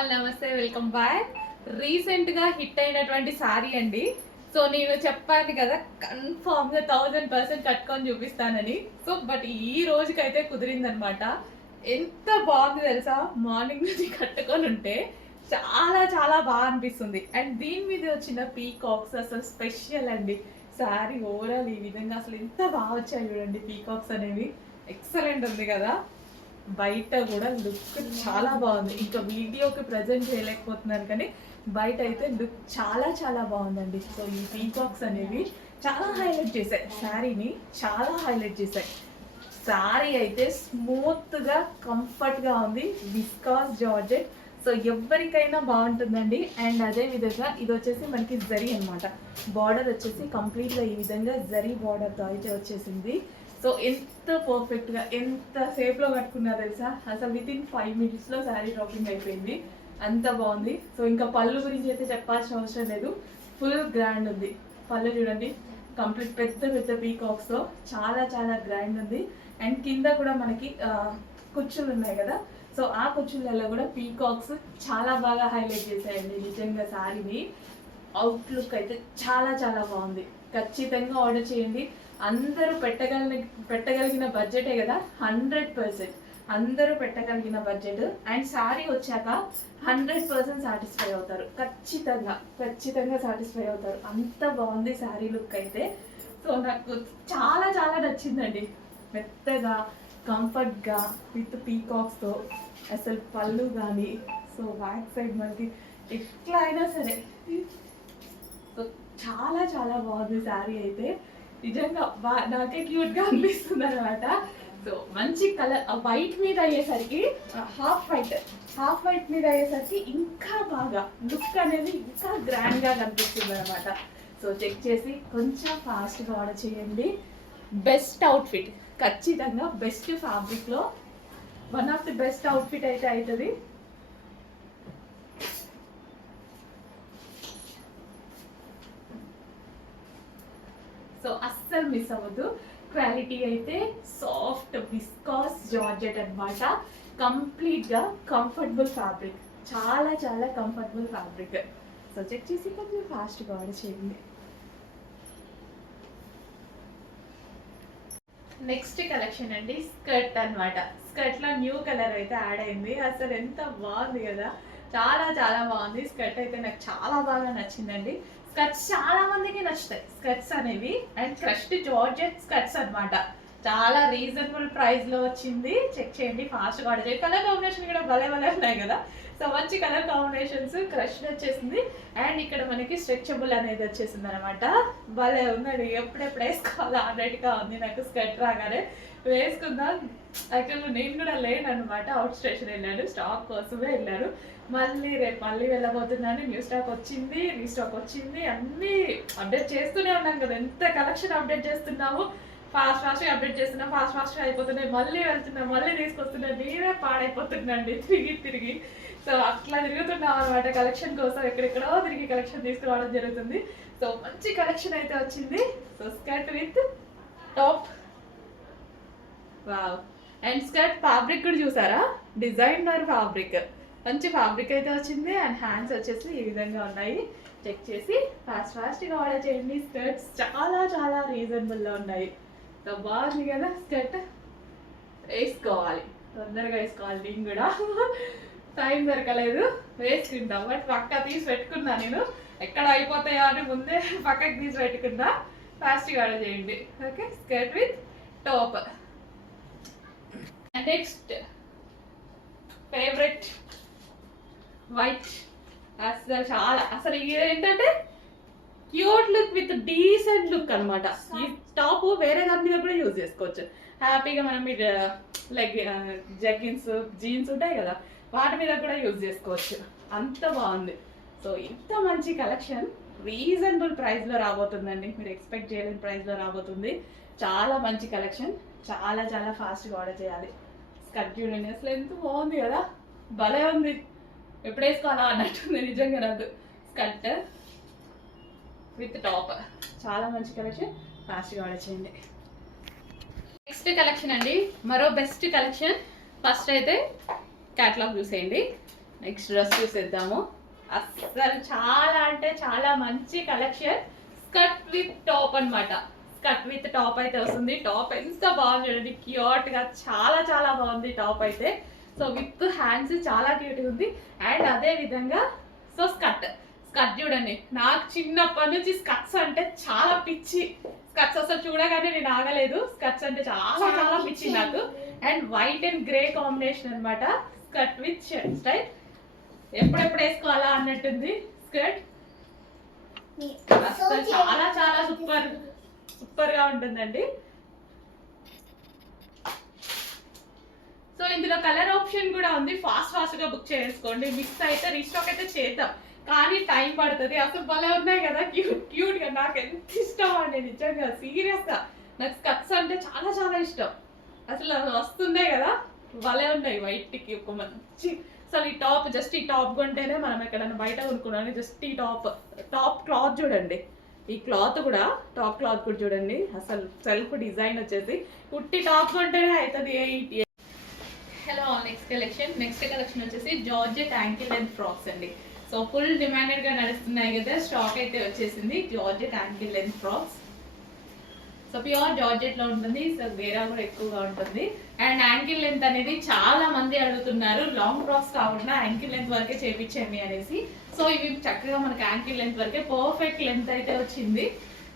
All నమస్తే, welcome back. Recent గా hit అయినటువంటి సారీ అండి. సో నేను చెప్పాను కదా కన్ఫామ్ గా 1000% కట్టుకొని చూపిస్తానని. సో బట్ ఈ రోజుకైతే కుదిరిందనమాట. ఎంత బాగుంది తెలుసా, మార్నింగ్ నుంచి కట్టుకొని ఉంటే చాలా చాలా బాగా అనిపిస్తుంది. అండ్ దీని మీద వచ్చిన పీకాక్స్ అసలు స్పెషల్ అండి. సారీ ఓవరాల్ ఈ విధంగా అసలు ఎంత బాగా వచ్చాయి చూడండి, పీకాక్స్ అనేవి ఎక్సలెంట్ ఉంది కదా. బయట కూడా లుక్ చాలా బాగుంది. ఇంకా వీడియోకి ప్రజెంట్ చేయలేకపోతున్నాను కానీ బయట అయితే లుక్ చాలా చాలా బాగుందండి. సో ఈ పీకాక్స్ అనేవి చాలా హైలైట్ చేశాయి శారీని, చాలా హైలైట్ చేశాయి. శారీ అయితే స్మూత్గా కంఫర్ట్గా ఉంది, విస్కాస్ జార్జెట్. సో ఎవరికైనా బాగుంటుందండి. అండ్ అదే విధంగా ఇది వచ్చేసి మనకి జరీ అనమాట. బార్డర్ వచ్చేసి కంప్లీట్గా ఈ విధంగా జరీ బార్డర్తో అయితే వచ్చేసింది. సో ఎంత పర్ఫెక్ట్గా ఎంత సేఫ్లో కట్టుకున్నా తెలుసా, అసలు వితిన్ 5 minutesలో శారీ డ్రాపింగ్ అయిపోయింది. అంత బాగుంది. సో ఇంకా పళ్ళు గురించి అయితే చెప్పాల్సిన అవసరం లేదు, ఫుల్ గ్రాండ్ ఉంది. పళ్ళు చూడండి, కంప్లీట్ పెద్ద పెద్ద పీకాక్స్తో చాలా చాలా గ్రాండ్ ఉంది. అండ్ కింద కూడా మనకి కుచ్చులు ఉన్నాయి కదా, సో ఆ కుచ్చులలో కూడా పీకాక్స్ చాలా బాగా హైలైట్ చేశాయండి. నిజంగా శారీని అవుట్లుక్ అయితే చాలా చాలా బాగుంది. ఖచ్చితంగా ఆర్డర్ చేయండి. అందరూ పెట్టగలిగిన బడ్జెటే కదా, 100% అందరూ పెట్టగలిగిన బడ్జెట్. అండ్ శారీ వచ్చాక 100% సాటిస్ఫై అవుతారు. ఖచ్చితంగా సాటిస్ఫై అవుతారు. అంత బాగుంది శారీ లుక్ అయితే. సో నాకు చాలా చాలా నచ్చిందండి. మెత్తగా కంఫర్ట్గా విత్ పీకాక్స్తో అసలు పళ్ళు కానీ, సో బ్యాక్ సైడ్ మనకి ఎట్లా అయినా సరే సో చాలా చాలా బాగుంది శారీ అయితే. నిజంగా నాకే క్యూట్గా అనిపిస్తుంది అనమాట. సో మంచి కలర్ వైట్ మీద అయ్యేసరికి హాఫ్ వైట్ మీద అయ్యేసరికి ఇంకా బాగా లుక్ అనేది ఇంకా గ్రాండ్గా కనిపిస్తుంది అనమాట. సో చెక్ చేసి కొంచెం ఫాస్ట్గా ఆర్డర్ చేయండి. బెస్ట్ అవుట్ఫిట్, ఖచ్చితంగా బెస్ట్ ఫ్యాబ్రిక్లో one of the best outfit అయితే అవుతుంది. సో అస్సలు మిస్ అవ్వద్దు. క్వాలిటీ అయితే సాఫ్ట్ విస్కాస్ జార్జెట్ అనమాట. కంప్లీట్గా కంఫర్టబుల్ ఫ్యాబ్రిక్, చాలా చాలా కంఫర్టబుల్ ఫ్యాబ్రిక్. సో చెక్ చేసి కొంచెం ఫాస్ట్గా ఆర్డర్ చేయండి. నెక్స్ట్ కలెక్షన్ అండి, స్కర్ట్ అనమాట. స్కర్ట్లో న్యూ కలర్ అయితే యాడ్ అయింది. అసలు ఎంత బాగుంది కదా, చాలా చాలా బాగుంది. స్కర్ట్ అయితే నాకు చాలా బాగా నచ్చిందండి. స్కర్ట్స్ చాలా మందికి నచ్చుతాయి స్కర్ట్స్ అనేవి. అండ్ క్రష్డ్ జార్జెట్ స్కర్ట్స్ అనమాట. చాలా రీజనబుల్ ప్రైస్లో వచ్చింది. చెక్ చేయండి, ఫాస్ట్గా ఆర్డర్ చేయండి. కలర్ కాంబినేషన్ కూడా భలే ఉన్నాయి కదా. సో మంచి కలర్ కాంబినేషన్స్. క్రష్డ్ వచ్చేసింది అండ్ ఇక్కడ మనకి స్ట్రెచబుల్ అనేది వచ్చేసింది అనమాట. భలే ఉందండి. ఎప్పుడెప్పుడు వేసుకోవాలి ఆల్రెడీగా ఉంది నాకు. స్కర్ట్ రాగానే వేసుకుందాం. యాక్చువల్గా నేను కూడా లేను అనమాట, అవుట్ స్టేషన్ వెళ్ళాను, స్టాక్ కోసమే వెళ్ళాను. రేపు మళ్ళీ వెళ్ళబోతున్నాను. న్యూ స్టాక్ వచ్చింది, రీస్టాక్ వచ్చింది, అన్నీ అప్డేట్ చేస్తూనే ఉన్నాం కదా. ఎంత కలెక్షన్ అప్డేట్ చేస్తున్నాము, ఫాస్ట్గా అప్డేట్ చేస్తున్నాం, ఫాస్ట్గా అయిపోతున్నాయి. మళ్ళీ వెళ్తున్నాం, మళ్ళీ తీసుకొస్తున్నాం. నేనే పాడైపోతున్నాండి తిరిగి. సో అట్లా తిరుగుతున్నాం అనమాట కలెక్షన్ కోసం. ఎక్కడెక్కడో తిరిగి కలెక్షన్ తీసుకురావడం జరుగుతుంది. సో మంచి కలెక్షన్ అయితే వచ్చింది. So skirt with top, wow. And skirt fabric కూడా చూసారా, డిజైనర్ ఫ్యాబ్రిక్, మంచి ఫ్యాబ్రిక్ అయితే వచ్చింది. అండ్ హ్యాండ్స్ వచ్చేసి ఈ విధంగా ఉన్నాయి. చెక్ చేసి ఫాస్ట్గా ఆర్డర్ చేయండి. స్కర్ట్స్ చాలా చాలా రీజనబుల్లో ఉన్నాయి. సో బాగుంది కదా స్కర్ట్, వేసుకోవాలి, తొందరగా వేసుకోవాలి. నేను కూడా టైం దొరకలేదు, వేసుకుంటాం. బట్ పక్క తీసి పెట్టుకున్నా నేను, ఎక్కడ అయిపోతాయో అని ముందే పక్కకి తీసి పెట్టుకున్నా. ఫాస్ట్గా ఆర్డర్ చేయండి. Okay, skirt with top. Next favourite white. అసలు ఏంటంటే cute look with decent look అనమాట. ఈ టాప్ వేరే దాని మీద కూడా యూజ్ చేసుకోవచ్చు హ్యాపీగా. మనం లైక్ జగ్గిన్స్ జీన్స్ ఉంటాయి కదా, వాటి మీద కూడా యూజ్ చేసుకోవచ్చు. అంత బాగుంది. సో ఇంత మంచి కలెక్షన్ రీజనబుల్ ప్రైస్లో రాబోతుందండి. మీరు ఎక్స్పెక్ట్ చేయలేని ప్రైస్లో రాబోతుంది. చాలా మంచి కలెక్షన్, చాలా చాలా ఫాస్ట్గా ఆర్డర్ చేయాలి. స్కర్ట్ చూడండి, అసలు ఎంత బాగుంది కదా, భలే ఉంది. ఎప్పుడు వేసుకోవాలా అన్నట్టుంది నిజంగా నాకు. స్కర్ట్ విత్ టాప్, చాలా మంచి కలెక్షన్, ఫాస్ట్గా ఆర్డర్ చేయండి. నెక్స్ట్ కలెక్షన్ అండి, మరో బెస్ట్ కలెక్షన్. ఫస్ట్ అయితే క్యాటలాగ్ చూసేయండి. నెక్స్ట్ డ్రెస్ చూసేద్దాము. అస్సలు చాలా అంటే చాలా మంచి కలెక్షన్. స్కర్ట్ విత్ టాప్ అన్నమాట. స్కర్ట్ విత్ టాప్ అయితే వస్తుంది. టాప్ ఎంత బాగుంది చూడండి, క్యూట్ గా చాలా చాలా బాగుంది టాప్ అయితే. సో విత్ హ్యాండ్స్ చాలా క్యూట్ ఉంది. అండ్ అదే విధంగా సో స్కర్ట్ చూడండి, నాకు చిన్నప్పటి నుంచి స్కర్ట్స్ అంటే చాలా పిచ్చి. స్కర్ట్స్ అసలు చూడగానే నేను ఆగలేదు. స్కర్ట్స్ అంటే చాలా చాలా పిచ్చి నాకు. And white and grey combination అన్నమాట. స్కర్ట్ విత్ షర్ట్ స్టైల్, ఎప్పుడెప్పుడు వేసుకోవాలా అన్నట్టుంది స్కర్ట్. అసలు చాలా చాలా సూపర్ గా ఉంటుందండి. సో ఇందులో కలర్ ఆప్షన్ కూడా ఉంది. ఫాస్ట్ గా బుక్ చేసుకోండి. మిక్స్ అయితే రీస్టాక్ అయితే చేద్దాం, కానీ టైం పడుతుంది. అసలు భలే ఉన్నాయి కదా, క్యూట్ గా. నాకు ఎంత ఇష్టం అండి నిజంగా, సీరియస్ గా. నాకు స్కర్ట్స్ అంటే చాలా చాలా ఇష్టం. అసలు వస్తున్నాయి కదా, భలే ఉన్నాయి. వైట్ కి ఒక మంచి, అసలు ఈ టాప్, జస్ట్ ఈ టాప్ కొంటేనే మనం ఎక్కడైనా బయట కొనుక్కున్నాను. జస్ట్ ఈ టాప్ క్లాత్ చూడండి. ఈ క్లాత్ కూడా, టాప్ క్లాత్ కూడా చూడండి. అసలు సెల్ఫ్ డిజైన్ వచ్చేసి కుట్టి టాప్ కొంటేనే అవుతుంది. హలో, నెక్స్ట్ కలెక్షన్ వచ్చేసి జార్జెట్ యాంకిల్ లెంత్ ఫ్రాక్స్ అండి. సో ఫుల్ డిమాండెడ్ గా నడుస్తున్నాయి కదా, స్టాక్ అయితే వచ్చేసింది. Georgette ankle length frocks. So pure georgette లో ఉంటుంది. సో గేరా కూడా ఎక్కువగా ఉంటుంది. అండ్ యాంకిల్ లెంత్ అనేది చాలా మంది అడుగుతున్నారు, లాంగ్ ఫ్రాక్స్ కాకుండా యాంకిల్ లెంత్ వరకే చేపించండి అనేసి. సో ఇవి చక్కగా మనకి యాంకిల్ లెంత్ వరకే పర్ఫెక్ట్ లెంత్ అయితే వచ్చింది.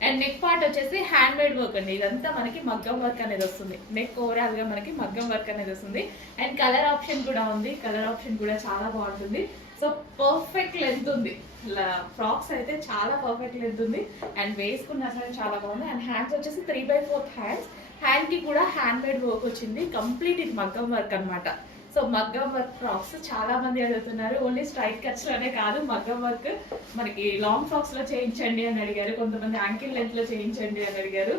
అండ్ నెక్ పార్ట్ వచ్చేసి హ్యాండ్ మేడ్ వర్క్ అండి. ఇదంతా మనకి మగ్గం వర్క్ అనేది వస్తుంది. నెక్ ఓవరాల్ గా మనకి మగ్గం వర్క్ అనేది వస్తుంది. అండ్ కలర్ ఆప్షన్ కూడా ఉంది. కలర్ ఆప్షన్ కూడా చాలా బాగుంటుంది. సో పర్ఫెక్ట్ లెంత్ ఉంది. ఫ్రాక్స్ అయితే చాలా పర్ఫెక్ట్ లెంత్ ఉంది. అండ్ వేసుకున్న అసలు చాలా బాగుంది. అండ్ హ్యాండ్స్ వచ్చేసి 3/4 హ్యాండ్స్. హ్యాండ్ కి కూడా హ్యాండ్ మేడ్ వర్క్ వచ్చింది. కంప్లీట్ ఇది మగ్గం వర్క్ అనమాట. సో మగ్గం వర్క్ ఫ్రాక్స్ చాలా మంది అడుగుతున్నారు. ఓన్లీ స్ట్రైట్ కట్స్ లోనే కాదు, మగ్గం వర్క్ మనకి లాంగ్ ఫ్రాక్స్ లో చేయించండి అని అడిగారు. కొంతమంది యాంకిల్ లెంత్ లో చేయించండి అని అడిగారు.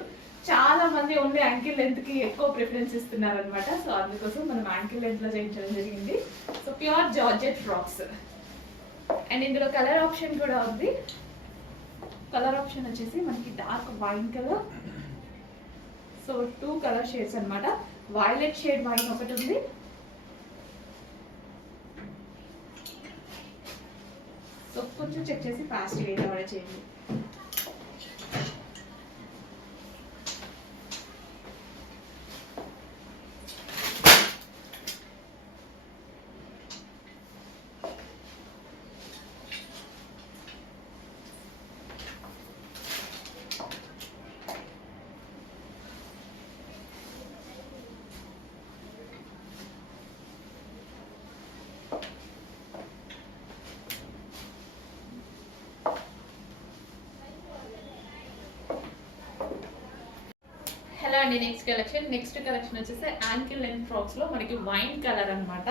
చాలా మంది ఓన్లీ యాంకిల్ లెంత్ కి ఎక్కువ ప్రిఫరెన్స్ ఇస్తున్నారు అనమాట. సో అందుకోసం మనం యాంకిల్ లెంత్ లో చేయించడం జరిగింది. So pure georgette frocks. And ఇందులో కలర్ ఆప్షన్ కూడా ఉంది. కలర్ ఆప్షన్ వచ్చేసి మనకి dark wine colour. So 2 colour shades అనమాట. వైలెట్ షేడ్ వైన్ ఒకటి ఉంది. సో కొంచెం చెక్ చేసి ఫాస్ట్ వేయడం చేయండి. అండి నెక్స్ట్ కలెక్షన్ వచ్చేసి యాంకిల్ లెంత్ ఫ్రాక్స్ లో మనకి వైన్ కలర్ అన్నమాట.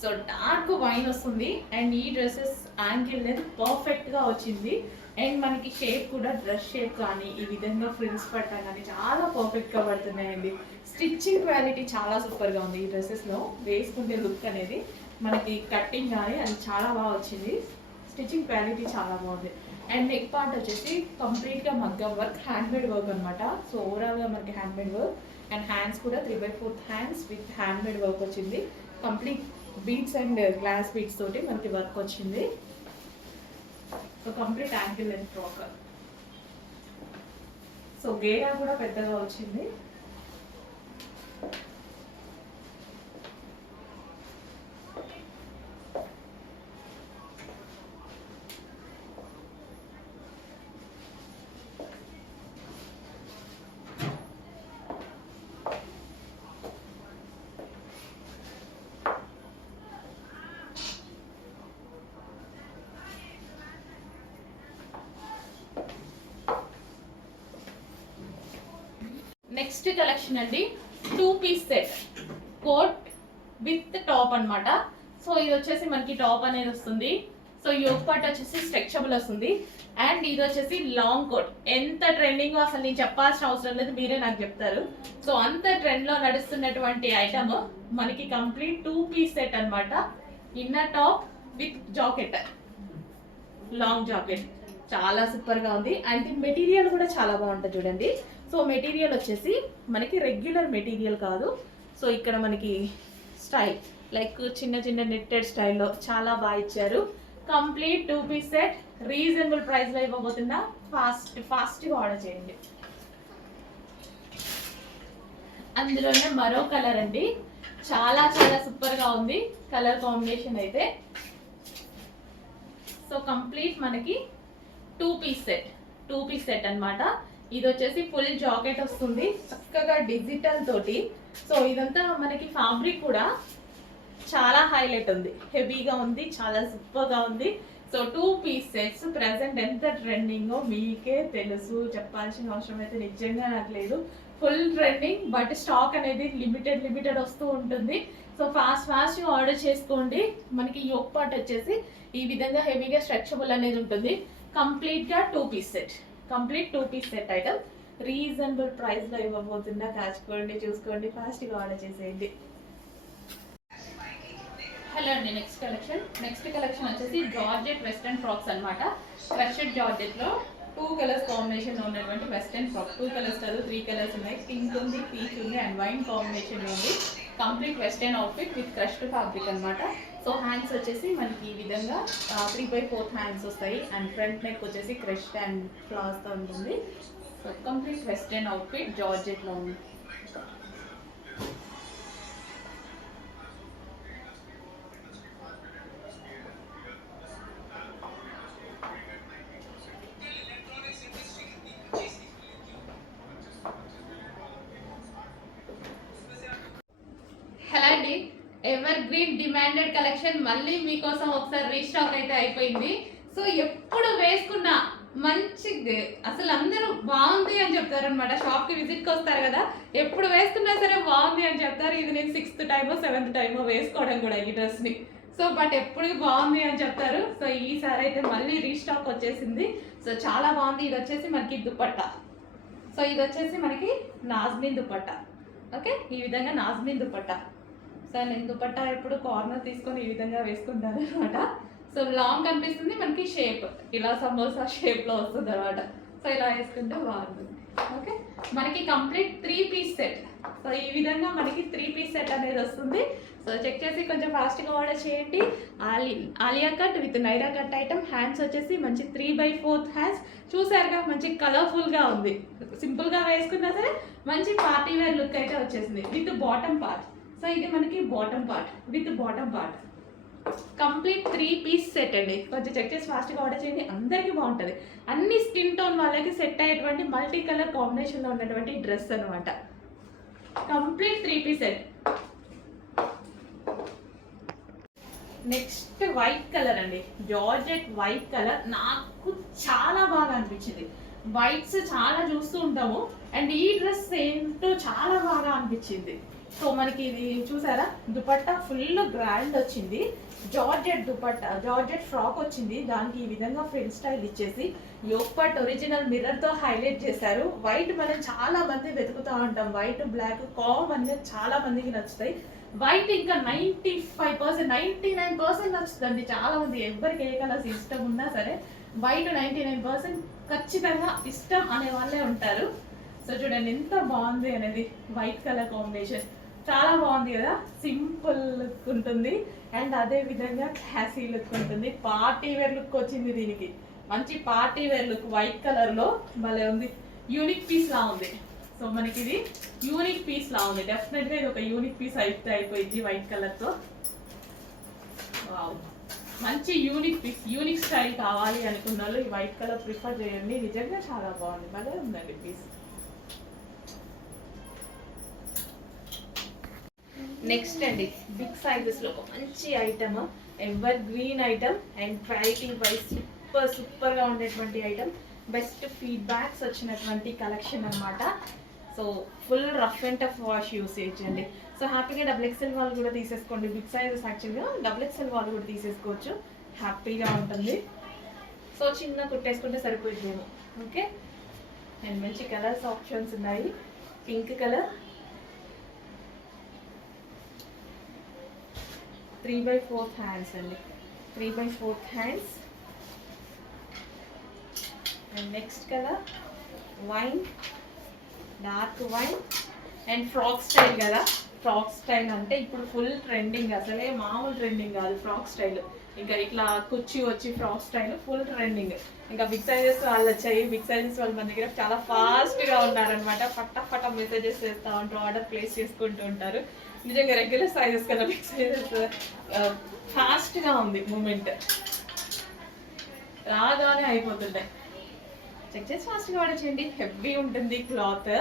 సో డార్క్ వైన్ వస్తుంది. అండ్ ఈ డ్రెస్సెస్ యాంకిల్ లెంత్ పర్ఫెక్ట్ గా వచ్చింది. అండ్ మనకి షేప్ కూడా డ్రెస్ షేప్ కానీ ఈ విధంగా ఫ్రిల్స్ పట్టా కానీ చాలా పర్ఫెక్ట్ గా పడుతున్నాయండి. స్టిచ్చింగ్ క్వాలిటీ చాలా సూపర్ గా ఉంది ఈ డ్రెస్సెస్ లో. వేసుకుంటే లుక్ అనేది మనకి కట్టింగ్ కానీ అది చాలా బాగా వచ్చింది. స్టిచ్చింగ్ క్వాలిటీ చాలా బాగుంది. అండ్ నెక్ పార్ట్ వచ్చేసి కంప్లీట్ గా మగ్గం వర్క్, హ్యాండ్ మేడ్ వర్క్ అనమాట. సో ఓవరాల్ గా మనకి handmade work. And hands కూడా 3/4 hands with handmade work వచ్చింది. Complete beads and glass beads తోటి మనకి వర్క్ వచ్చింది. So complete ankle length frock. So గేరా కూడా పెద్దగా వచ్చింది. నెక్స్ట్ కలెక్షన్ అండి 2 piece set, coat with top అన్నమాట. సో ఇది వచ్చేసి మనకి టాప్ అనేది వస్తుంది. సో యోక్ పార్ట్ వచ్చేసి స్ట్రెచబుల్ వస్తుంది. అండ్ ఇది వచ్చేసి లాంగ్ కోట్. ఎంత ట్రెండింగ్ అసలు నేను చెప్పాల్సిన అవసరం లేదు, మీరే నాకు చెప్తారు. సో అంత ట్రెండ్ లో నడుస్తున్నటువంటి ఐటమ్ మనకి కంప్లీట్ 2 పీస్ సెట్ అన్నమాట. Inner top with jacket, long jacket చాలా సూపర్ గా ఉంది. అండ్ మెటీరియల్ కూడా చాలా బాగుంటుంది చూడండి. సో మెటీరియల్ వచ్చేసి మనకి రెగ్యులర్ మెటీరియల్ కాదు. సో ఇక్కడ మనకి స్టైల్ లైక్ చిన్న చిన్న నెట్టెడ్ స్టైల్లో చాలా బాగా ఇచ్చారు. కంప్లీట్ 2 పీస్ సెట్ రీజనబుల్ ప్రైస్లో ఇవ్వబోతున్నా. ఫాస్ట్గా ఆర్డర్ చేయండి. అందులోనే మరో కలర్ అండి, చాలా చాలా సూపర్గా ఉంది కలర్ కాంబినేషన్ అయితే. సో కంప్లీట్ మనకి 2 పీస్ సెట్ అన్నమాట. ఇది వచ్చేసి ఫుల్ జాకెట్ వస్తుంది చక్కగా డిజిటల్ తోటి. సో ఇదంతా మనకి ఫ్యాబ్రిక్ కూడా చాలా హైలైట్ ఉంది, హెవీగా ఉంది, చాలా సూపర్గా ఉంది. సో 2 పీస్ సెట్స్ ప్రెసెంట్ ఎంత ట్రెండింగో మీకే తెలుసు, చెప్పాల్సిన అవసరం అయితే నిజంగా నాకు లేదు. ఫుల్ ట్రెండింగ్, బట్ స్టాక్ అనేది లిమిటెడ్ వస్తూ ఉంటుంది. సో ఫాస్ట్గా ఆర్డర్ చేసుకోండి. మనకి యోక్ పార్ట్ వచ్చేసి ఈ విధంగా హెవీగా స్ట్రెచబుల్ అనేది ఉంటుంది. కంప్లీట్గా 2 piece set, complete 2 piece set item reasonable ప్రైస్లో ఇవ్వబోతున్నా. కాచుకోండి, చూసుకోండి, ఫాస్ట్గా ఆర్డర్ చేసేయండి. హలో అండి, నెక్స్ట్ కలెక్షన్ వచ్చేసి జార్జెట్ వెస్ట్రన్ ఫ్రాక్స్ అనమాట. క్రషెడ్ జార్జెట్లో 2 కలర్స్ కాంబినేషన్ ఉన్నటువంటి వెస్ట్రన్ ఫ్రాక్. 2 కలర్స్ కాదు, 3 కలర్స్ ఉన్నాయి. పింక్ ఉంది, పీచ్ ఉంది అండ్ వైన్ కాంబినేషన్ ఉంది. Complete western outfit with crushed fabric అనమాట. సో హ్యాండ్స్ వచ్చేసి మనకి ఈ విధంగా 3/4 హ్యాండ్స్ వస్తాయి అండ్ ఫ్రంట్ నెక్ వచ్చేసి క్రష్డ్ అండ్ ఫ్లవర్స్తో ఉంటుంది. సో కంప్లీట్ వెస్ట్రన్ అవుట్ఫిట్ జార్జెట్లో ఉంది. హలో అండి, ఎవర్ గ్రీన్ డిమాండెడ్ కలెక్షన్ మళ్ళీ మీకోసం ఒకసారి రీస్టాక్ అయితే అయిపోయింది. సో ఎప్పుడు వేసుకున్నా మంచి, అసలు అందరూ బాగుంది అని చెప్తారు అనమాట. షాప్కి విజిట్కి వస్తారు కదా, ఎప్పుడు వేసుకున్నా సరే బాగుంది అని చెప్తారు. ఇది నేను 6th టైమో 7th టైమో వేసుకోవడం కూడా ఈ డ్రెస్ని. సో బట్ ఎప్పుడు బాగుంది అని చెప్తారు. సో ఈసారి అయితే మళ్ళీ రీస్టాక్ వచ్చేసింది. సో చాలా బాగుంది. ఇది వచ్చేసి మనకి దుపట్టా. సో ఇది వచ్చేసి మనకి నాజ్మిన్ దుపట్టా. ఓకే, ఈ విధంగా నాజ్మిన్ దుపట్టా. సో నేను దుపట్టా ఎప్పుడు కార్నర్ తీసుకొని ఈ విధంగా వేసుకుంటాను అనమాట. సో లాంగ్ కనిపిస్తుంది, మనకి షేప్ ఇలా సమోసా షేప్లో వస్తుంది అనమాట. సో ఇలా వేసుకుంటే బాగుంటుంది. ఓకే, మనకి కంప్లీట్ 3 పీస్ సెట్. సో ఈ విధంగా మనకి 3 పీస్ సెట్ అనేది వస్తుంది. సో చెక్ చేసి కొంచెం ఫాస్ట్గా ఆర్డర్ చేయండి. Alia cut with Naira cut item. Hands వచ్చేసి మంచి 3/4 హ్యాండ్స్. చూసారుగా, మంచి కలర్ఫుల్గా ఉంది. సింపుల్గా వేసుకున్నా సరే మంచి పార్టీ వేర్ లుక్ అయితే వచ్చేసింది విత్ బాటమ్ పార్ట్. సో ఇది మనకి bottom part with bottom part. Complete 3 piece set అండి. కొంచెం చెక్ చేసి ఫాస్ట్గా ఆర్డర్ చేయండి, అందరికీ బాగుంటుంది. అన్ని స్కిన్ టోన్ వాళ్ళకి సెట్ అయ్యేటువంటి మల్టీ కలర్ కాంబినేషన్లో ఉన్నటువంటి డ్రెస్ అనమాట. Complete 3 piece set. Next white colour అండి, జార్జెట్ వైట్ కలర్. నాకు చాలా బాగా అనిపించింది. వైట్స్ చాలా చూస్తూ ఉంటాము అండ్ ఈ డ్రెస్ ఏంటో చాలా బాగా అనిపించింది. సో మనకి ఇది చూసారా, దుపట్టా ఫుల్ గ్రాండ్ వచ్చింది. జార్జెట్ దుపట్టా, జార్జెట్ ఫ్రాక్ వచ్చింది. దానికి ఈ విధంగా ఫ్రిల్ స్టైల్ ఇచ్చేసి యోక్ పార్ట్ ఒరిజినల్ మిర్రర్తో హైలైట్ చేశారు. వైట్ మనం చాలా మంది వెతుకుతూ ఉంటాం. వైట్ బ్లాక్ కామన్గా చాలా మందికి నచ్చుతాయి. వైట్ ఇంకా 95%, 99% నచ్చుతుంది చాలా మంది. ఎవరికి ఏ కలర్స్ ఇష్టం ఉన్నా సరే వైట్ 99% ఖచ్చితంగా ఇష్టం అనే వాళ్ళే ఉంటారు. సో చూడండి ఎంత బాగుంది అనేది, వైట్ కలర్ కాంబినేషన్ చాలా బాగుంది కదా. సింపుల్ లుక్ ఉంటుంది అండ్ అదే విధంగా క్లాసీ లుక్ ఉంటుంది. పార్టీ వేర్ లుక్ వచ్చింది దీనికి, మంచి పార్టీ వేర్ లుక్ వైట్ కలర్లో భలే ఉంది. యూనిక్ పీస్ లా ఉంది. సో మనకి ఇది యూనిక్ పీస్ లా ఉంది. డెఫినెట్గా ఇది ఒక యూనిక్ పీస్ అయితే అయిపోయింది వైట్ కలర్తో. వావ్, మంచి యూనిక్ పీస్, యూనిక్ స్టైల్ కావాలి అనుకున్న వాళ్ళు ఈ వైట్ కలర్ ప్రిఫర్ చేయండి. నిజంగా చాలా బాగుంది, భలే ఉందండి పీస్. నెక్స్ట్ అండి, బిగ్ సైజెస్లో ఒక మంచి item, ever green item and quality wise సూపర్గా ఉండేటువంటి ఐటమ్. బెస్ట్ ఫీడ్బ్యాక్స్ వచ్చినటువంటి కలెక్షన్ అనమాట. So full rough and tough wash usage అండి. సో హ్యాపీగా XXL వాళ్ళు కూడా తీసేసుకోండి. బిగ్ సైజెస్ యాక్చువల్గా XXL వాళ్ళు కూడా తీసేసుకోవచ్చు, హ్యాపీగా ఉంటుంది. సో చిన్న కుట్టేసుకుంటే సరిపోతుందేమో. ఓకే, అండ్ మంచి కలర్స్ ఆప్షన్స్ ఉన్నాయి. పింక్ కలర్ 3/4 హ్యాండ్స్ అండి, 3/4 hands. And next colour wine, dark wine and frock style కదా. ఫ్రాక్ స్టైల్ అంటే ఇప్పుడు ఫుల్ ట్రెండింగ్, అసలే మామూలు ట్రెండింగ్ కాదు ఫ్రాక్ స్టైల్. ఇంకా ఇట్లా కుర్చీ వచ్చి ఫ్రాక్ స్టైల్ ఫుల్ ట్రెండింగ్. ఇంకా బిగ్ సైజెస్ వాళ్ళు వచ్చాయి, బిగ్ సైజెస్ వాళ్ళు మన దగ్గర చాలా ఫాస్ట్గా ఉన్నారనమాట. పట్టా మెసేజెస్ చేస్తూ ఉంటారు, ఆర్డర్ ప్లేస్ చేసుకుంటూ ఉంటారు. నిజంగా రెగ్యులర్ సైజెస్ కదా, బిగ్ సైజెస్ ఫాస్ట్గా ఉంది మూమెంట్, రాగానే అయిపోతుంటాయి. చెక్ చేసి ఫాస్ట్గా ఆర్డర్ చేయండి. హెవీ ఉంటుంది క్లాత్,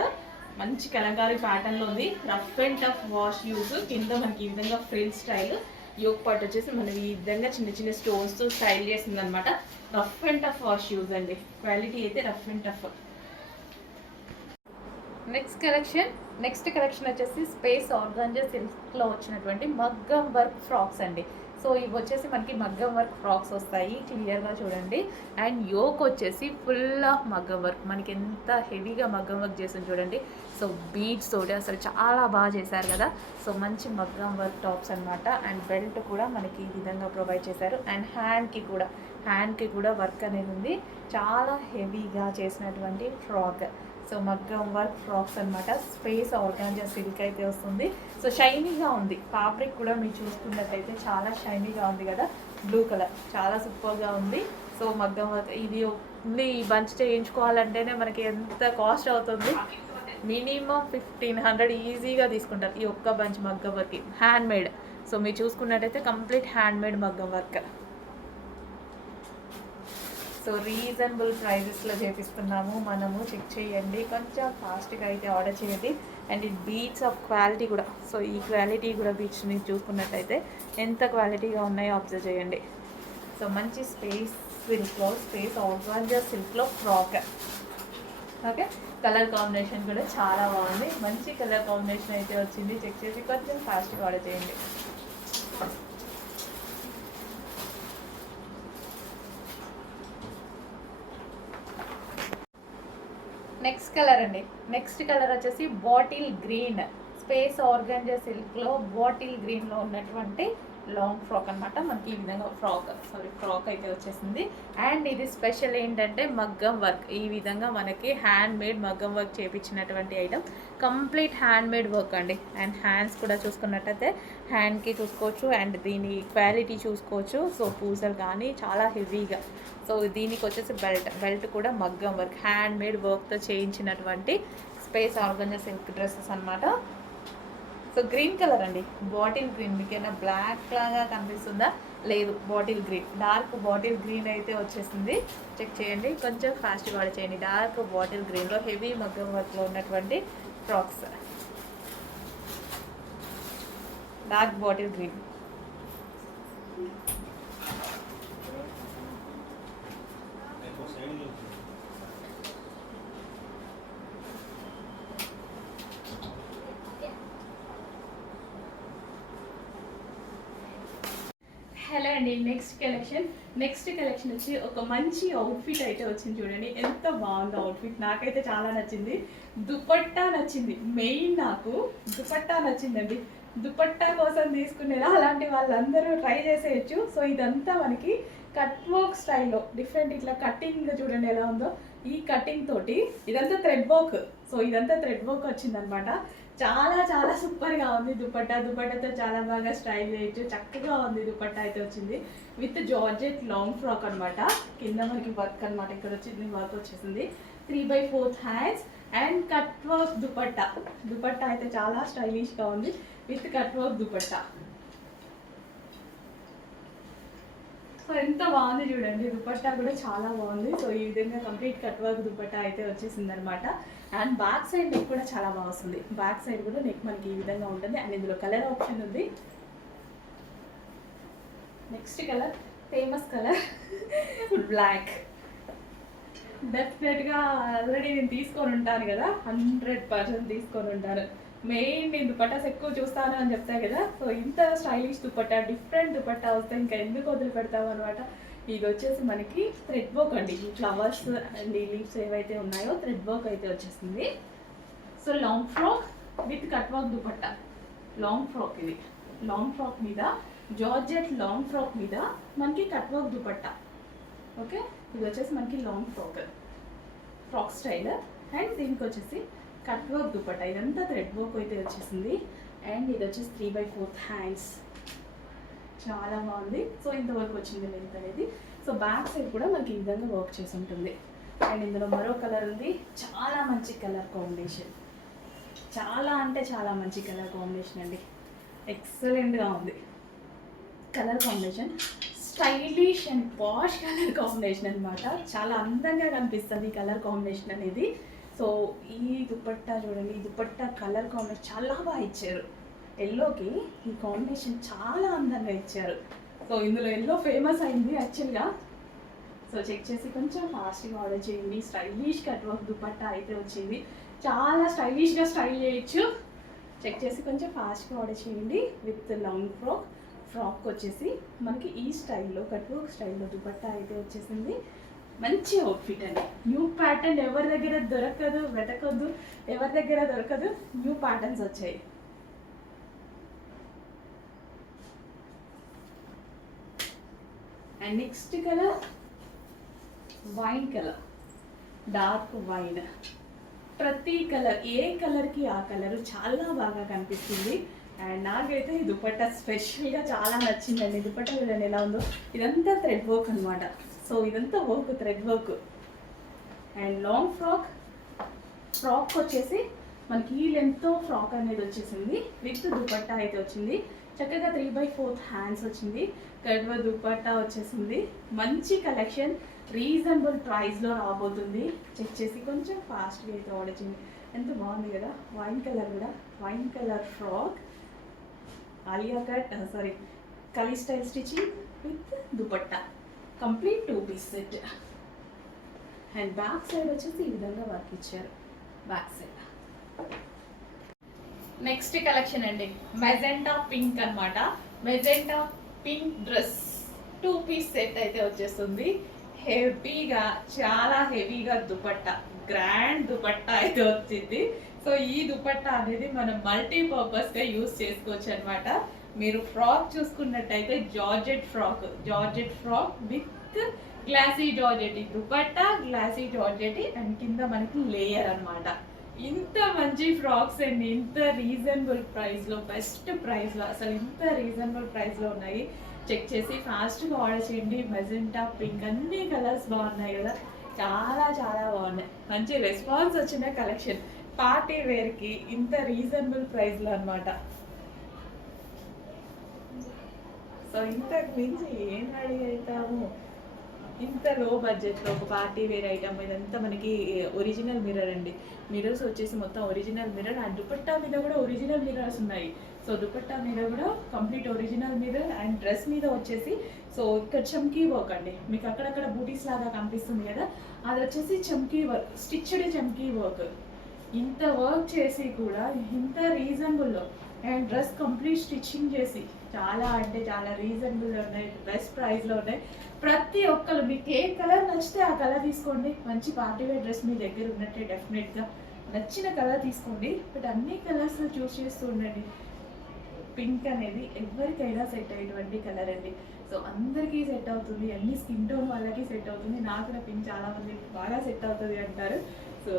మంచి కలంకారీ ప్యాటర్న్లో ఉంది. Rough and tough wash use. కింద మనకి ఈ విధంగా ఫ్రిల్ స్టైల్, యోక్ పార్ట్ వచ్చేసి మనం ఈ విధంగా చిన్న చిన్న స్టోన్స్తో స్టైల్ చేసింది అనమాట. Rough and tough wash use అండి, క్వాలిటీ అయితే rough and tough. Next collection వచ్చేసి స్పేస్ ఆర్గాంజా సిల్క్లో వచ్చినటువంటి మగ్గం వర్క్ ఫ్రాక్స్ అండి. సో ఇవి వచ్చేసి మనకి మగ్గం వర్క్ ఫ్రాక్స్ వస్తాయి, క్లియర్గా చూడండి. అండ్ యోక్ వచ్చేసి ఫుల్ ఆఫ్ మగ్గం వర్క్, మనకి ఎంత హెవీగా మగ్గం వర్క్ చేసింది చూడండి. సో బీడ్స్ తోటి అసలు చాలా బాగా చేశారు కదా. సో మంచి మగ్గం వర్క్ టాప్స్ అనమాట. అండ్ బెల్ట్ కూడా మనకి ఈ విధంగా ప్రొవైడ్ చేశారు. అండ్ హ్యాండ్కి కూడా వర్క్ అనేది ఉంది, చాలా హెవీగా చేసినటువంటి ఫ్రాక్. సో మగ్గం వర్క్ ఫ్రాక్స్ అనమాట. స్పేస్ ఆర్గాంజా సిల్క్ అయితే వస్తుంది. సో షైనీగా ఉంది, ఫ్యాబ్రిక్ కూడా మీరు చూసుకున్నట్టయితే చాలా షైనీగా ఉంది కదా. బ్లూ కలర్ చాలా సూపర్గా ఉంది. సో మగ్గం వర్క్ ఇది ఓన్లీ బంచ్ చేయించుకోవాలంటేనే మనకి ఎంత కాస్ట్ అవుతుంది, మినిమం 1500 ఈజీగా తీసుకుంటారు ఈ ఒక్క బంచ్ మగ్గం వర్క్, హ్యాండ్ మేడ్. సో మీరు చూసుకున్నట్టయితే కంప్లీట్ హ్యాండ్ మేడ్ మగ్గం వర్క్. సో రీజనబుల్ ప్రైజెస్లో చేపిస్తున్నాము మనము, చెక్ చేయండి, కొంచెం ఫాస్ట్గా అయితే ఆర్డర్ చేయండి. అండ్ ఈ బీట్స్ ఆఫ్ క్వాలిటీ కూడా, సో ఈ క్వాలిటీ కూడా బీట్స్ మీరు చూసుకున్నట్టయితే ఎంత క్వాలిటీగా ఉన్నాయో అబ్జర్వ్ చేయండి. సో మంచి స్పేస్ ఆర్గాంజా సిల్క్లో ఫ్రాక్. ఓకే, కలర్ కాంబినేషన్ కూడా చాలా బాగుంది, మంచి కలర్ కాంబినేషన్ అయితే వచ్చింది. చెక్ చేసి కొంచెం ఫాస్ట్గా ఆర్డర్ చేయండి. నెక్స్ట్ కలర్ వచ్చేసి బాటిల్ గ్రీన్, స్పేస్ ఆర్గాంజా సిల్క్లో బాటిల్ గ్రీన్లో ఉన్నటువంటి లాంగ్ ఫ్రాక్ అనమాట. మనకి ఈ విధంగా ఫ్రాక్ అయితే వచ్చేసింది. అండ్ ఇది స్పెషల్ ఏంటంటే మగ్గం వర్క్, ఈ విధంగా మనకి హ్యాండ్ మేడ్ మగ్గం వర్క్ చేయించినటువంటి item, complete handmade work అండి. అండ్ హ్యాండ్స్ కూడా చూసుకున్నట్టయితే హ్యాండ్కి చూసుకోవచ్చు, అండ్ దీని క్వాలిటీ చూసుకోవచ్చు. సో పూసలు కానీ చాలా హెవీగా. సో దీనికి వచ్చేసి బెల్ట్ కూడా మగ్గం వర్క్, హ్యాండ్ మేడ్ వర్క్తో చేయించినటువంటి స్పేస్ ఆర్గాంజా సిల్క్ డ్రెస్సెస్ అనమాట. సో గ్రీన్ కలర్ అండి, బాటిల్ గ్రీన్. మీకైనా బ్లాక్ లాగా కనిపిస్తుందా? లేదు, bottle green, dark bottle green అయితే వచ్చేసింది. చెక్ చేయండి, కొంచెం ఫాస్ట్గా ఆర్డర్ చేయండి. డార్క్ బాటిల్ గ్రీన్లో హెవీ మగ్గం వర్క్లో ఉన్నటువంటి frocks, dark bottle green. Hello అండి, నెక్స్ట్ కలెక్షన్ వచ్చి ఒక మంచి అవుట్ఫిట్ అయితే వచ్చింది చూడండి. ఎంత బాగుంది అవుట్ఫిట్, నాకైతే చాలా నచ్చింది. దుపట్టా నచ్చింది, మెయిన్ నాకు దుపట్టా నచ్చిందండి. దుపట్టా కోసం తీసుకునేలా అలాంటి వాళ్ళందరూ ట్రై చేసేయచ్చు. సో ఇదంతా మనకి కట్ వర్క్ స్టైల్లో డిఫరెంట్, ఇట్లా కటింగ్ చూడండి ఎలా ఉందో. ఈ కటింగ్ తోటి ఇదంతా థ్రెడ్ వర్క్. సో ఇదంతా థ్రెడ్ వర్క్ వచ్చిందనమాట. చాలా చాలా సూపర్గా ఉంది. దుపట్టాతో చాలా బాగా స్టైల్ చేయొచ్చు, చక్కగా ఉంది. దుపట్టా అయితే వచ్చింది విత్ జార్జెట్ లాంగ్ ఫ్రాక్ అనమాట. కింద మనకి వర్క్ అనమాట, ఇక్కడ వచ్చి వర్క్ వచ్చేసింది. 3/4 hands and cut work dupatta అయితే చాలా స్టైలిష్గా ఉంది with cut work dupatta. So ఎంత బాగుంది చూడండి, దుపట్టా కూడా చాలా బాగుంది. సో ఈ విధంగా కంప్లీట్ కట్ వర్క్ దుపట్టా అయితే వచ్చేసింది అనమాట. అండ్ బ్యాక్ సైడ్ నెక్ కూడా చాలా బాగా వస్తుంది. బ్యాక్ సైడ్ కూడా నెక్ మనకి ఈ విధంగా ఉంటుంది. అండ్ ఇందులో కలర్ ఆప్షన్ ఉంది. Next colour famous colour black. డెఫినెట్గా ఆల్రెడీ నేను తీసుకొని ఉంటాను కదా, 100% తీసుకొని ఉంటాను. మెయిన్ నేను దుపట్టాస్ ఎక్కువ చూస్తాను అని చెప్తాను కదా. సో ఇంత స్టైలిష్ దుపట్టా, డిఫరెంట్ దుపట్టా వస్తే ఇంకా ఎందుకు వదిలి పెడతాం అనమాట. ఇది వచ్చేసి మనకి థ్రెడ్ వర్క్ అండి, ఈ ఫ్లవర్స్ అండ్ ఈ లీవ్స్ ఏవైతే ఉన్నాయో థ్రెడ్ వర్క్ అయితే వచ్చేసింది. So long frock with cut work dupatta, long frock. ఇది లాంగ్ ఫ్రాక్ మీద జార్జెట్ లాంగ్ ఫ్రాక్ మీద మనకి కట్ వర్క్ దుపట్టా. ఓకే, ఇది వచ్చేసి మనకి లాంగ్ ఫ్రాక్ స్టైల్. అండ్ దీనికి వచ్చేసి కట్ వర్క్ దుపట్టా, ఇదంతా థ్రెడ్ వర్క్ అయితే వచ్చేసింది. అండ్ ఇది వచ్చేసి 3/4 హ్యాండ్స్, చాలా బాగుంది. సో ఇంతవరకు వచ్చింది లెంత్ అనేది. సో బ్యాక్ సైడ్ కూడా మనకి ఈ విధంగా వర్క్ చేసి ఉంటుంది. అండ్ ఇందులో మరో కలర్ ఉంది, చాలా మంచి కలర్ కాంబినేషన్, చాలా అంటే చాలా మంచి కలర్ కాంబినేషన్ అండి. ఎక్సలెంట్గా ఉంది colour combination, stylish and posh colour combination అనమాట. చాలా అందంగా కనిపిస్తుంది ఈ కలర్ కాంబినేషన్ అనేది. సో ఈ దుపట్టా చూడండి, ఈ దుపట్టా కలర్ కాంబినేషన్ చాలా బాగా ఇచ్చారు. ఎల్లోకి ఈ కాంబినేషన్ చాలా అందంగా ఇచ్చారు. సో ఇందులో ఎల్లో ఫేమస్ అయింది యాక్చువల్గా. సో చెక్ చేసి కొంచెం ఫాస్ట్గా ఆర్డర్ చేయండి. స్టైలిష్ కట్ వర్క్ దుపట్టా అయితే వచ్చింది, చాలా స్టైలిష్గా స్టైల్ చేయొచ్చు. చెక్ చేసి కొంచెం ఫాస్ట్గా ఆర్డర్ చేయండి. విత్ లాంగ్ ఫ్రాక్ వచ్చేసి మనకి ఈ స్టైల్లో కట్ వర్క్ స్టైల్లో దుపట్టా అయితే వచ్చేసింది. మంచి అవుట్ఫిట్ అండి. న్యూ ప్యాటర్న్ ఎవరి దగ్గర దొరకదు, వెతకొద్దు, ఎవరి దగ్గర దొరకదు. న్యూ ప్యాటర్న్స్ వచ్చాయి. And next colour wine colour, dark wine. ప్రతి కలర్, ఏ కలర్కి ఆ కలర్ చాలా బాగా కనిపిస్తుంది. అండ్ నాకైతే ఈ దుపట్టా స్పెషల్గా చాలా నచ్చిందండి. దుపట్టా చూడండి ఎలా ఉందో, ఇదంతా థ్రెడ్ వర్క్ అనమాట. సో ఇదంతా work, thread work. And long frock వచ్చేసి మనకి ఈ లెంత్తో ఫ్రాక్ అనేది వచ్చేసింది. విత్ దుపట్టా అయితే వచ్చింది. చక్కగా 3/4 హ్యాండ్స్ వచ్చింది. కడ్వ దుపట్టా వచ్చేసింది. మంచి కలెక్షన్, రీజనబుల్ ప్రైస్లో రాబోతుంది. చెక్ చేసి కొంచెం ఫాస్ట్గా అయితే ఆర్డర్ చేయండి. ఎంత బాగుంది కదా, వైన్ కలర్ కూడా, wine colour frock, Alia cut sorry కలీ style stitching with dupatta, complete 2 piece set. And back side వచ్చేసి ఈ విధంగా వర్క్ ఇచ్చారు. బ్యాక్ సైడ్ నెక్స్ట్ కలెక్షన్ అండి, మెజెంటా పింక్ అనమాట. Magenta pink dress 2 piece set అయితే వచ్చేస్తుంది. హెవీగా, చాలా హెవీగా దుపట్టా, గ్రాండ్ దుపట్టా అయితే వచ్చింది. సో ఈ దుపట్టా అనేది మనం మల్టీపర్పస్గా యూస్ చేసుకోవచ్చు అనమాట. మీరు ఫ్రాక్ చూసుకున్నట్టయితే georgette frock with glossy georgette, dupatta glossy georgette and కింద మనకి లేయర్ అనమాట. ఇంత మంచి ఫ్రాక్స్ అండి, ఇంత రీజనబుల్ ప్రైస్లో, బెస్ట్ ప్రైస్లో, అసలు ఇంత రీజనబుల్ ప్రైస్లో ఉన్నాయి. చెక్ చేసి ఫాస్ట్గా ఆర్డర్ చేయండి. మెజెంటా పింక్, అన్ని కలర్స్ బాగున్నాయి కదా, చాలా చాలా బాగున్నాయి. మంచి రెస్పాన్స్ వచ్చిన కలెక్షన్, పార్టీ వేర్కి ఇంత రీజనబుల్ ప్రైస్లో అనమాట. సో ఇంతకు మించి ఏం రెడీ అవుతాము, ఇంత లో బడ్జెట్లో ఒక పార్టీ వేర్ ఐటమ్. ఇదంతా మనకి ఒరిజినల్ మిర్రర్ అండి. మిర్రర్స్ వచ్చేసి మొత్తం ఒరిజినల్ మిర్రర్. అండ్ దుపట్టా మీద కూడా ఒరిజినల్ మిర్రర్స్ ఉన్నాయి. సో దుపట్టా మీద కూడా complete original mirror. And dress మీద వచ్చేసి సో ఇక్కడ చమ్కీ వర్క్ అండి, మీకు అక్కడక్కడ బూటీస్ లాగా కనిపిస్తుంది కదా, అది వచ్చేసి చమ్కీ వర్క్, స్టిచ్డ్ చమ్కీ వర్క్. ఇంత వర్క్ చేసి కూడా ఇంత రీజనబుల్లో, అండ్ డ్రెస్ కంప్లీట్ స్టిచ్చింగ్ చేసి చాలా అంటే చాలా రీజనబుల్లో ఉన్నాయి, బెస్ట్ ప్రైస్లో ఉన్నాయి. ప్రతి ఒక్కరు మీకు ఏ కలర్ నచ్చితే ఆ కలర్ తీసుకోండి. మంచి పార్టీవేర్ డ్రెస్ మీ దగ్గర ఉన్నట్టే డెఫినెట్గా నచ్చిన కలర్ తీసుకోండి. బట్ అన్ని కలర్స్ చూస్ చేస్తూ ఉండండి. పింక్ అనేది ఎవరికైనా సెట్ అయ్యేటువంటి కలర్ అండి. సో అందరికీ సెట్ అవుతుంది, అన్ని స్కిన్ టోన్ వాళ్ళకి సెట్ అవుతుంది. నాకు కూడా పింక్ చాలా మంది బాగా సెట్ అవుతుంది అంటారు. సో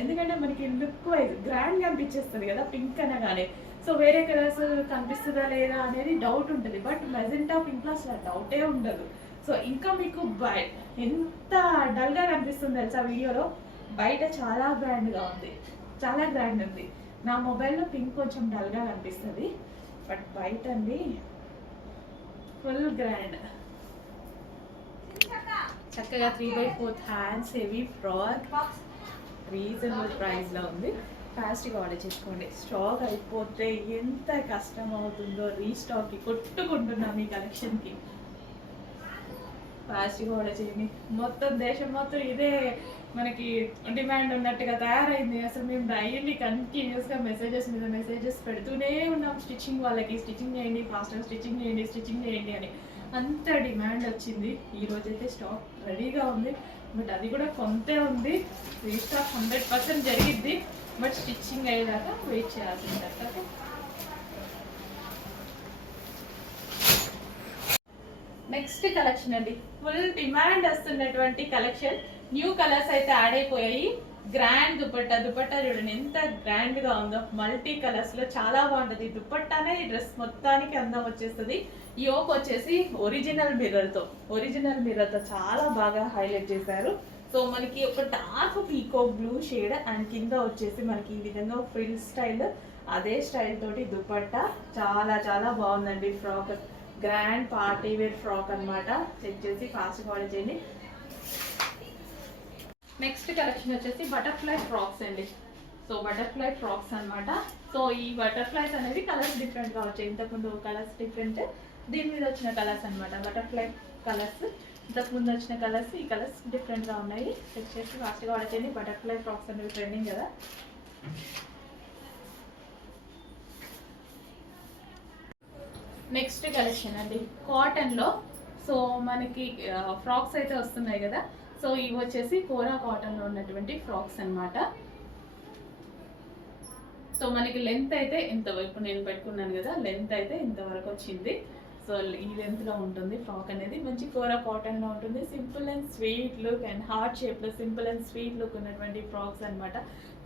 ఎందుకంటే మనకి లుక్ వైజ్ గ్రాండ్గా అనిపించేస్తుంది కదా పింక్ అనగానే. సో వేరే కలర్స్ కనిపిస్తుందా లేదా అనేది డౌట్ ఉంటుంది. బట్ మెజెంటా పింక్లో అసలు డౌటే ఉండదు. సో ఇంకా మీకు ఎంత డల్గా కనిపిస్తుంది తెలుసా వీడియోలో, బయట చాలా గ్రాండ్గా ఉంది, చాలా గ్రాండ్ ఉంది. నా మొబైల్లో పింక్ కొంచెం డల్గా కనిపిస్తుంది, బట్ బయట అండి ఫుల్ గ్రాండ్. చక్కగా 3/4 హ్యాండ్స్, హెవీ ఫ్రాక్, రీజనబుల్ ప్రైస్లో ఉంది. ఫాస్ట్గా ఆర్డర్ చేసుకోండి. స్టాక్ అయిపోతే ఎంత కష్టం అవుతుందో రీస్టాక్కి కొట్టుకుంటున్నాం ఈ కలెక్షన్కి. ఫాస్ట్గా ఆర్డర్ చేయండి. మొత్తం దేశం మొత్తం ఇదే మనకి డిమాండ్ ఉన్నట్టుగా తయారైంది. అసలు మేము డైలీ కంటిన్యూస్గా మెసేజెస్ మీద మెసేజెస్ పెడుతూనే ఉన్నాం. స్టిచ్చింగ్ వాళ్ళకి స్టిచ్చింగ్ చేయండి, ఫాస్ట్గా స్టిచ్చింగ్ చేయండి అని అంత డిమాండ్ వచ్చింది. ఈరోజైతే స్టాక్ రెడీగా ఉంది, బట్ అది కూడా కొంతే ఉంది. రీస్టాక్ 100% జరిగిద్ది, బట్ స్టిచ్చింగ్ అయ్యేదాకా వెయిట్ చేయాల్సింది. ఓకే, నెక్స్ట్ కలెక్షన్ అండి, ఫుల్ డిమాండ్ వస్తున్నటువంటి కలెక్షన్. న్యూ కలర్స్ అయితే యాడ్ అయిపోయాయి. గ్రాండ్ దుపట్టా. దుపట్టా చూడండి ఎంత గ్రాండ్ గా ఉందో, మల్టీ కలర్స్ లో చాలా బాగుంటది. దుపట్టానే ఈ డ్రెస్ మొత్తానికి అందం వచ్చేస్తుంది. యోక్ వచ్చేసి ఒరిజినల్ మిర్రర్ తో చాలా బాగా హైలైట్ చేశారు. సో మనకి ఒక డార్క్ పీకో బ్లూ షేడ్ అండ్ కింద వచ్చేసి మనకి ఈ విధంగా ఫ్రిల్ స్టైల్, అదే స్టైల్ తోటి దుపట్టా చాలా చాలా బాగుందండి. Frock grand party wear frock అన్నమాట. చెక్ చేసి ఫాస్ట్ ఆర్డర్ చేయండి. నెక్స్ట్ కలెక్షన్ వచ్చేసి బటర్ఫ్లై ఫ్రాక్స్ అండి. సో బటర్ఫ్లై ఫ్రాక్స్ అన్నమాట. సో ఈ బటర్ఫ్లైస్ అనేది కలర్స్ డిఫరెంట్ గా వచ్చాయి. ఇంతకుముందు కలర్స్ డిఫరెంట్, దీని మీద వచ్చిన కలర్స్ అన్నమాట. బటర్ఫ్లై కలర్స్, ఇంతకుముందు వచ్చిన కలర్స్, ఈ కలర్స్ డిఫరెంట్ గా ఉన్నాయి. చెక్ చేసి ఫాస్ట్గా ఆర్డర్ చేయండి. బటర్ఫ్లై ఫ్రాక్స్ అనేవి ట్రెండింగ్ కదా. నెక్స్ట్ కలెక్షన్ అండి కాటన్ లో. సో మనకి ఫ్రాక్స్ అయితే వస్తున్నాయి కదా. సో ఇవి వచ్చేసి కోరా కాటన్ లో ఉన్నటువంటి ఫ్రాక్స్ అన్నమాట. సో మనకి లెంత్ అయితే ఇంతవరకు నేను పెట్టుకున్నాను కదా, లెంత్ అయితే ఇంతవరకు వచ్చింది. సో ఈ లెంత్ లో ఉంటుంది ఫ్రాక్ అనేది. మంచి కోరా కాటన్ లో ఉంటుంది. Simple and sweet look and heart shape లో సింపుల్ అండ్ స్వీట్ లుక్ ఉన్నటువంటి ఫ్రాక్స్ అన్నమాట.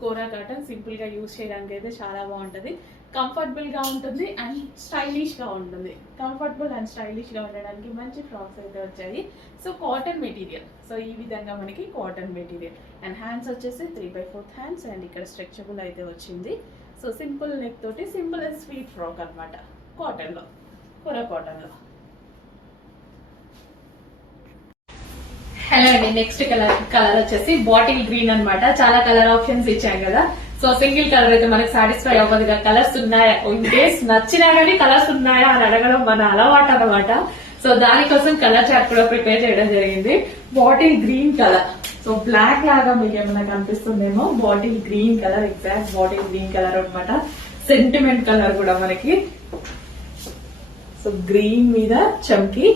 కోరా కాటన్ సింపుల్ గా యూజ్ చేయడానికి అయితే చాలా బాగుంటుంది. కంఫర్టబుల్ గా ఉంటుంది అండ్ స్టైలిష్ గా ఉంటుంది. కంఫర్టబుల్ అండ్ స్టైలిష్ గా ఉండడానికి మంచి ఫ్రాక్స్ అయితే వచ్చాయి. So cotton material. సో ఈ విధంగా మనకి కాటన్ మెటీరియల్ అండ్ హ్యాండ్స్ వచ్చేసి 3/4 హ్యాండ్స్ అండ్ ఇక్కడ స్ట్రెచబుల్ అయితే వచ్చింది. సో సింపుల్ నెక్ తోటి సింపుల్ అండ్ స్వీట్ ఫ్రాక్ అన్నమాట. కాటన్ లో, కోరా కాటన్ లో. హలో అండి, నెక్స్ట్ కలర్ వచ్చేసి బాటిల్ గ్రీన్ అన్నమాట. చాలా కలర్ ఆప్షన్స్ ఇచ్చాం కదా. సో సింగిల్ కలర్ అయితే మనకి సాటిస్ఫై అవ్వదుగా. కలర్స్ ఉన్నాయా, ఇన్ కేస్ నచ్చినా కానీ కలర్స్ ఉన్నాయా అని అడగడం మన అలవాటు అన్నమాట. సో దానికోసం కలర్ చార్ట్ కూడా ప్రిపేర్ చేయడం జరిగింది. Bottle green colour. So black లాగా మీకు ఏమైనా కనిపిస్తుందేమో. Bottle green colour, exact bottle green colour అన్నమాట. సెంటిమెంట్ కలర్ కూడా మనకి. సో గ్రీన్ మీద చమ్కి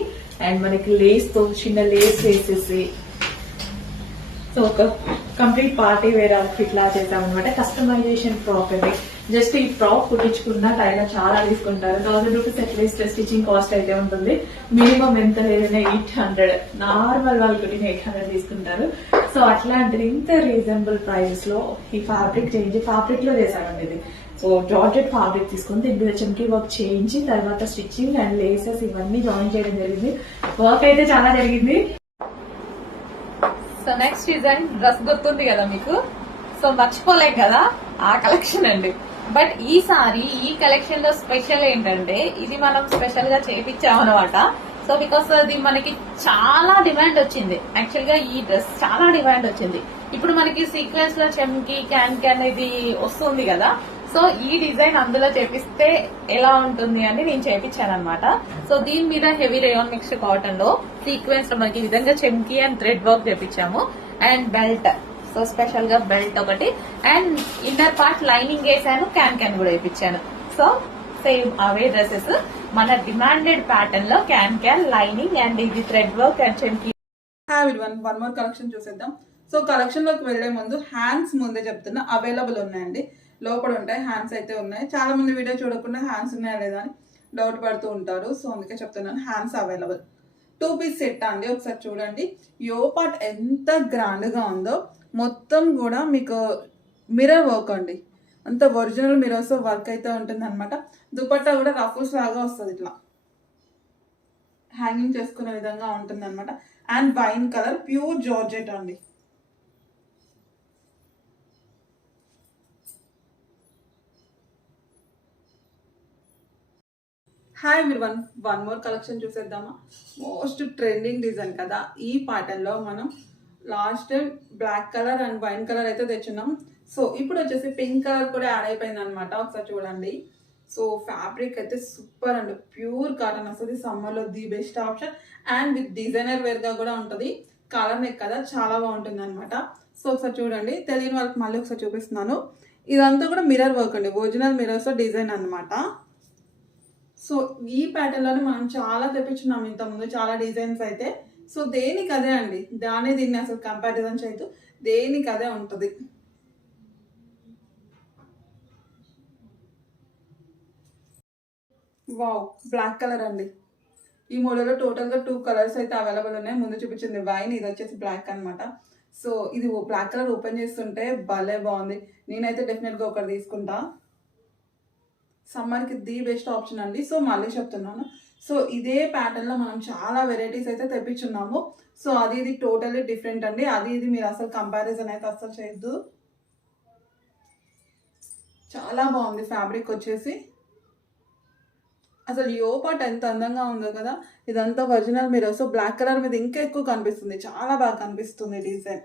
అండ్ మనకి లేస్ తో చిన్న లేస్ వేసేసి సో ఒక కంప్లీట్ పార్టీ వేర్ అవుట్ఫిట్ లా చేసాం అనమాట. కస్టమైజేషన్ ఫ్రాక్ అది. జస్ట్ ఈ ఫ్రాక్ కుట్టించుకున్న టైలర్ చాలా తీసుకుంటారు. 1000 రూపీస్ అట్లీస్ట్ స్టిచింగ్ కాస్ట్ అయితే ఉంటుంది. మినిమం ఎంత లేదన్నా 800, నార్మల్ వాళ్ళు కుట్టిన 800 తీసుకుంటారు. సో అట్లాంటిది ఇంత రీజనబుల్ ప్రైజెస్ లో ఈ ఫ్యాబ్రిక్ చేంజ్, ఫ్యాబ్రిక్ లో చేసామండి ఇది. సో జార్జెట్ ఫ్యాబ్రిక్ తీసుకుని దీని మీద చమ్కీ వర్క్ చేయించి తర్వాత స్టిచ్చింగ్ అండ్ లేసెస్ ఇవన్నీ జాయిన్ చేయడం జరిగింది. వర్క్ అయితే చాలా జరిగింది. సో నెక్స్ట్ డిజైన్ డ్రెస్ గుర్తుంది కదా మీకు. సో మర్చిపోలేం కదా, ఆ కలెక్షన్ అండి. బట్ ఈసారి ఈ కలెక్షన్ లో స్పెషల్ ఏంటంటే ఇది మనం స్పెషల్ గా చేపించామన్నమాట. సో బికాస్ అది మనకి చాలా డిమాండ్ వచ్చింది. యాక్చువల్ గా ఈ డ్రెస్ చాలా డిమాండ్ వచ్చింది. ఇప్పుడు మనకి సీక్వెన్స్ లో చెమ్కి క్యాన్ ఇది వస్తుంది కదా. సో ఈ డిజైన్ అందులో చేపిస్తే ఎలా ఉంటుంది అని నేను చేపించాను అనమాట. సో దీని మీద హెవీ రేయాన్ మిక్స్డ్ కాటన్ లో సీక్వెన్స్ లో మనకి ఈ విధంగా చెమ్కి అండ్ థ్రెడ్ వర్క్ చేపించాము. అండ్ బెల్ట్, సో స్పెషల్ గా బెల్ట్ ఒకటి అండ్ ఇన్నర్ పార్ట్ లైనింగ్ వేసాను, క్యాన్ కూడా వేయించాను. సో సేమ్ అవే డ్రెస్సెస్ మన డిమాండెడ్ ప్యాటర్న్ లో క్యాన్ లైనింగ్ అండ్ ఇది థ్రెడ్ వర్క్ అండ్ చెమ్కి. వన్ మోర్ కలెక్షన్ చూసేద్దాం. సో కలెక్షన్ లోకి వెళ్లే ముందు హ్యాండ్స్ ముందే చెప్తున్నా అవైలబుల్ ఉన్నాయండి. లోపల ఉంటాయి, హ్యాండ్స్ అయితే ఉన్నాయి. చాలా మంది వీడియో చూడకుండా హ్యాండ్స్ ఉన్నాయా లేదా అని డౌట్ పడుతూ ఉంటారు. సో అందుకే చెప్తున్నాను, హ్యాండ్స్ అవైలబుల్. 2 పీస్ సెట్ అండి. ఒకసారి చూడండి యో పార్ట్ ఎంత గ్రాండ్ గా ఉందో. మొత్తం కూడా మీకు మిర్రర్ వర్క్ అండి. అంత ఒరిజినల్ మిర్రర్స్ వర్క్ అయితే ఉంటుంది అనమాట. దుపట్టా కూడా రఫుల్స్ లాగా వస్తుంది, ఇట్లా హ్యాంగింగ్ చేసుకునే విధంగా ఉంటుంది అనమాట. And wine colour pure georgette అండి. Hi everyone, one more collection చూసేద్దామా. మోస్ట్ ట్రెండింగ్ డిజైన్ కదా. ఈ ప్యాటర్న్ లో మనం last time black colour and wine colour అయితే తెచ్చున్నాం. సో ఇప్పుడు వచ్చేసి పింక్ కలర్ కూడా యాడ్ అయిపోయింది అనమాట. ఒకసారి చూడండి. సో ఫ్యాబ్రిక్ అయితే సూపర్ అండి. ప్యూర్ కాటన్ వస్తుంది. సమ్మర్ లో the best option and with designer wear గా కూడా ఉంటుంది. కలర్ నెక్ కదా, చాలా బాగుంటుంది అనమాట. సో ఒకసారి చూడండి, తెలియని వాళ్ళకి మళ్ళీ ఒకసారి చూపిస్తున్నాను. ఇదంతా కూడా మిర్రర్ వర్క్ అండి, ఒరిజినల్ మిర్రర్స్ డిజైన్ అనమాట. సో ఈ ప్యాటర్న్ లోనే మనం చాలా తెప్పించున్నాం ఇంతకుముందు, చాలా డిజైన్స్ అయితే. సో దేనికి అదే అండి, దీన్ని అసలు కంపారిజన్ చేయదు, దేనికి అదే ఉంటుంది. వావ్, బ్లాక్ కలర్ అండి. ఈ మోడల్లో టోటల్గా 2 కలర్స్ అయితే అవైలబుల్ ఉన్నాయి. ముందు చూపించింది వైన్, ఇది వచ్చేసి బ్లాక్ అనమాట. సో ఇది బ్లాక్ కలర్ ఓపెన్ చేస్తుంటే భలే బాగుంది. నేనైతే డెఫినెట్గా ఒకటి తీసుకుంటా. సమ్మర్కి ది బెస్ట్ ఆప్షన్ అండి. సో మళ్ళీ చెప్తున్నాను, సో ఇదే ప్యాటర్న్లో మనం చాలా వెరైటీస్ అయితే తెప్పించున్నాము. సో అది ఇది టోటల్లీ డిఫరెంట్ అండి. అది ఇది మీరు అసలు కంపారిజన్ అయితే అసలు చేయొద్దు. చాలా బాగుంది ఫ్యాబ్రిక్ వచ్చేసి. అసలు యో పార్ట్ ఎంత అందంగా ఉందో కదా. ఇదంతా original mirror. So black colour మీద ఇంకా ఎక్కువ కనిపిస్తుంది, చాలా బాగా కనిపిస్తుంది డిజైన్.